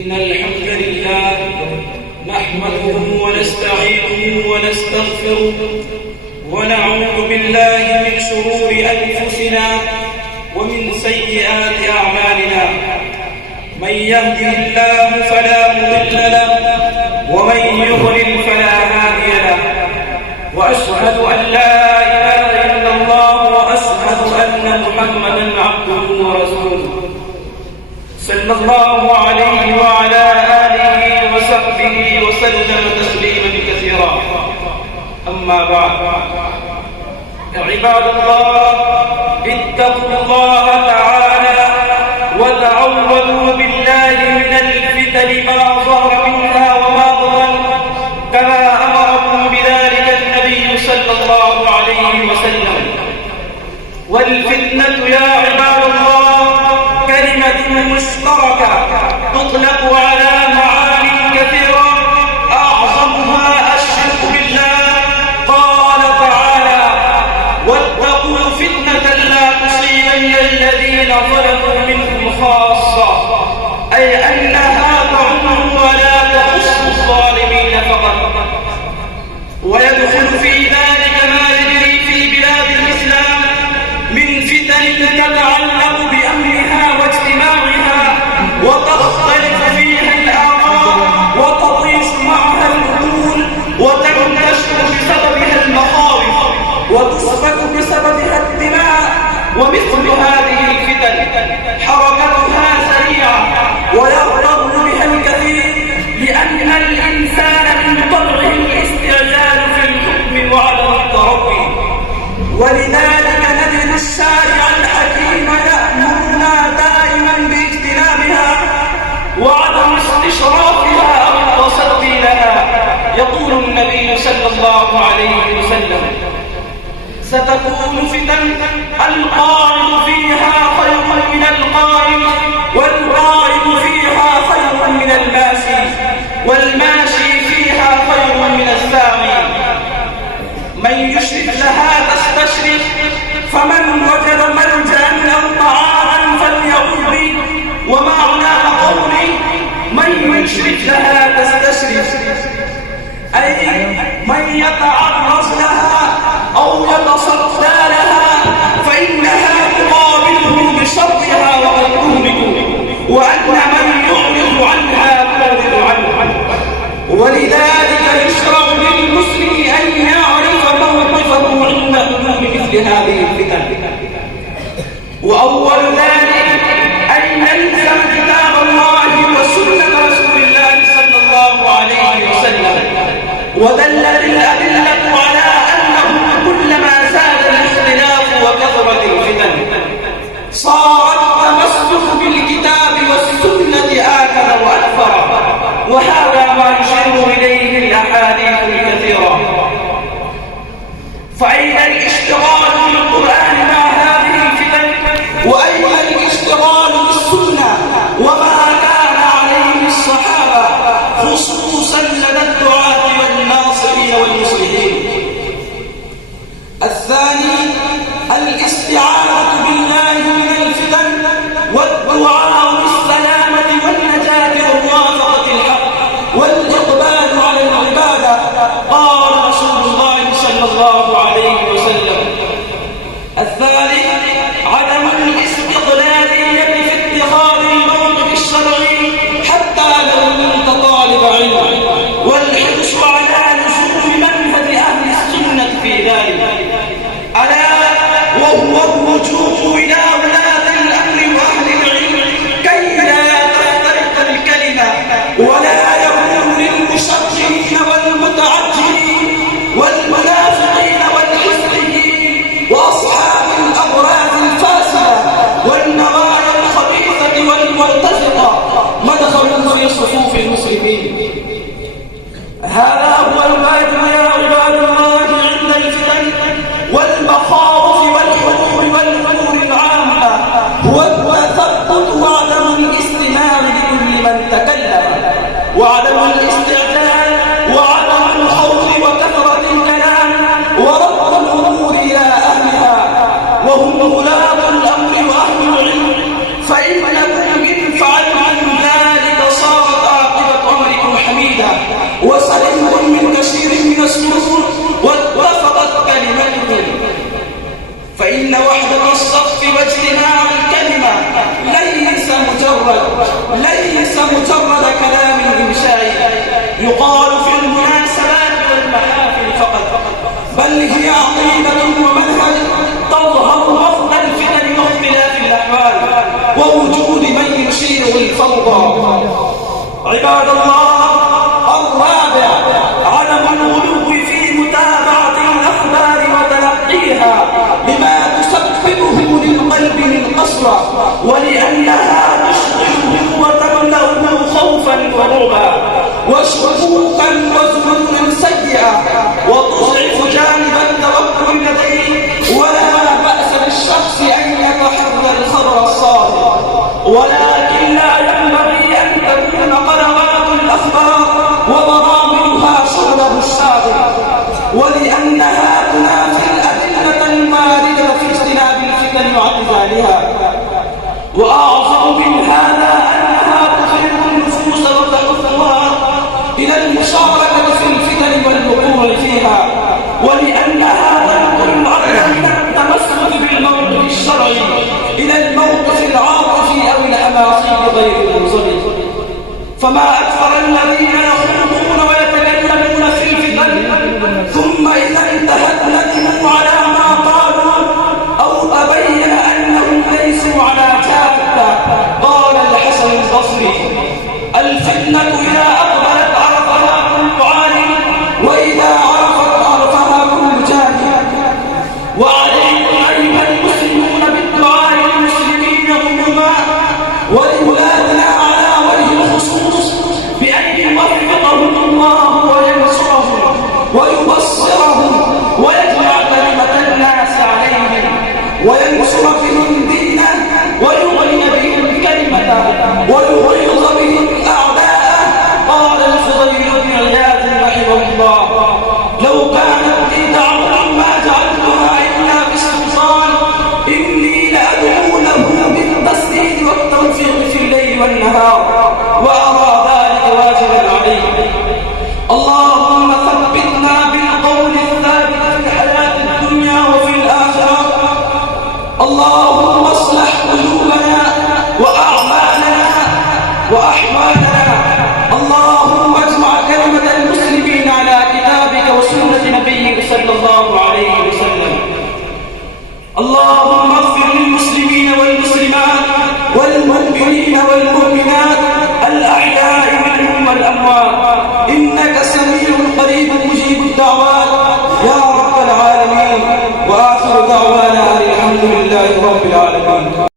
إن الحمد لله نحمده ونستعينه ونستغفره ونعوذ بالله من شرور أنفسنا ومن سيئات أعمالنا. من يهده الله فلا مضل له ومن يضلل فلا هادي له، وأشهد أن لا إله إلا الله وأشهد أن محمدا عبده ورسوله صلى الله عليه وعلى آله وصحبه وسلم تسليما كثيرا. أما بعد، عباد الله، اتقوا الله تعالى وتعوذوا بالله من الفتن ما ظهر منها وما بطن، كما أمركم بذلك النبي صلى الله عليه وسلم. والفتنة يا عباد الله كلمة مشتركة تطلق على معاني كثيرة، أعظمها الشرك بالله. قال تعالى: واتقوا فتنة لا تصيبن الذين ظلموا منكم خاصة، أي أنها تعم ولا تخص الظالمين فقط. ويدخل في ذلك ما يجري في بلاد الإسلام من فتن تتعلق بأمنها واجتماعها، وتختلف فيها الآراء وتطيش معها العقول، وتنتشر بسببها المخاوف وتسفك بسببها الدماء. ومثل هذه الفتن حركتها سريعة ويغتر بها الكثير، لأن الإنسان من طبعه الاستعجال في الحكم وعدم التروي. ولذلك نجد الشارع الحكيم يأمرنا دائما باجتنابها وعدم استشرافها أو التصدي لها. يقول النبي صلى الله عليه وسلم: ستكون فتن القاعد فيها خير من القائم، والقائد فيها خير من الماشي، والماشي فيها خير من الساعي. من يشرف لها تستشرف، فمن وجد ملجأ أو طعاما فليعوذ به. ومعنى قولي من يشرف لها تستشرف أي من يتعرض لها أو يتصدى لها، فإنها تقابله بشرها وقد تهلك، وأن من يعرض عنها تعرض عنه. ولذلك يشرع للمسلم أن يعرف موقفه عند حلول مثل هذه الفتن. وأول ذلك أن نلزم كتاب الله وسنة رسول الله صلى الله عليه وسلم. ودلت الأدلة على أنه كلما زاد الاختلاف وكثرت الفتن صار التمسك بالكتاب والسنة آكد وأكثر، وهذا ما يشير إليه الأحاديث الكثيرة. فأين الاشتغال بالقرآن مع هذه الفتن؟ وأين الاشتغال بالسنة وما كان عليه الصحابة، خصوصا لدى الدعاة والناصرين والمصلحين؟ الثاني الاستعاذة بالله من الفتن والدعاء بالسلامة والنجاة وموافقة الحق والإقبال على العبادة. قال رسول الله صلى الله عليه وسلم: الثالث عدم الاستقلالية في اتخاذ الموقف الشرعي حتى لو كنت طالب علم، والحرص على لزوم منهج أهل السنة في ذلك، ألا وهو الرجوع إلى ولاة الأمر وأهل العلم كي لا تفترق الكلمة ولا يكون للمشركين والمتعجلين والمنافقين والحزبيين وأصحاب الأغراض الفاسدة والنوايا الخبيثة والمرتزقة مدخل في صفوف المسلمين. هذا هو الواجب يا عباد الله عند الفتن والمخاوف والحروب والأمور العامة، هو التثبت وعدم الاستماع لكل من تكلم، وعدم الاستعجال، وعدم الخوف وكثرة الكلام، ورد الأمور إلى أهلها وهم ولاة الأمر وأهل العلم. فإنكم إن فعلتم ذلك صار فإن وحدة الصف واجتماع الكلمة ليس مجرد كلام إنشائي يقال في المناسبات والمحافل فقط، بل هي عقيدة ومنهج تظهر وفد الفتن واختلاف الأحوال ووجود من يشير الفوضى. عباد الله، الرابع عدم الغلو في متابعة الأخبار وتلقيها لما تسببه للقلب من قسوة، ولأنها تشغله وتملأه خوفا ورعبا وشكوكا وظنونا سيئة وتضعف جانب التوكل لديه. ولا بأس بالشخص أن يتحرى الخبر الصادق، ولكن لا ينبغي أن تكون قنوات الأخبار وبرامجها شغله الشاغل، ولأنها تنافي الأدلة الماردة في اجتناب الفتن واعتزالها. وأعظم من هذا أنها تثير النفوس وتحثها إلى المشاركة في الفتن والوقوع فيها، ولأنها تنقل العقل من التمسك بالموقف الشرعي إلى الموقف العاطفي أو الأماصي غير المنضبط. فما أكثر الذين يخوضون ويتكلمون في الفتن ثم إذا انتهت ندموا على ما قالوا أو تبين أنهم ليسوا على جادة. قال الحسن البصري: الفتنة إذا أقبلت عرفها كل عالم، وإذا عرفت عرفها كل جاهل. وعليكم أيها المسلمون بالدعاء للمسلمين عموما ولولادنا على وجه الخصوص بأن يوفقهم الله وينصرهم ويبصرهم ويجمع كلمة الناس عليهم وينصر بهم دينه ويغني بهم كلمته ويغيظ بهم أعداءه. قال الفضيل بن عياض رحمه الله: لو كانت لي دعوة ما جعلتها إلا بالسلطان، إني لأدعو له بالتسديد والتوفيق في الليل والنهار، وأرى ذلك واجبا عليه. اللهم ثبتنا بالقول الثابت في الحياة الدنيا وفي الآخرة. اللهم اصلح قلوبنا وأعمالنا وأحوالنا. اللهم اجمع كلمة المسلمين على كتابك وسنة نبيك صلى الله عليه وسلم. اللهم اغفر للمسلمين والمسلمات والمؤمنين والمؤمنات الأحياء منهم والأموات، إنك سميع قريب مجيب الدعوات يا رب العالمين. وآخر دعوانا الحمد لله رب العالمين.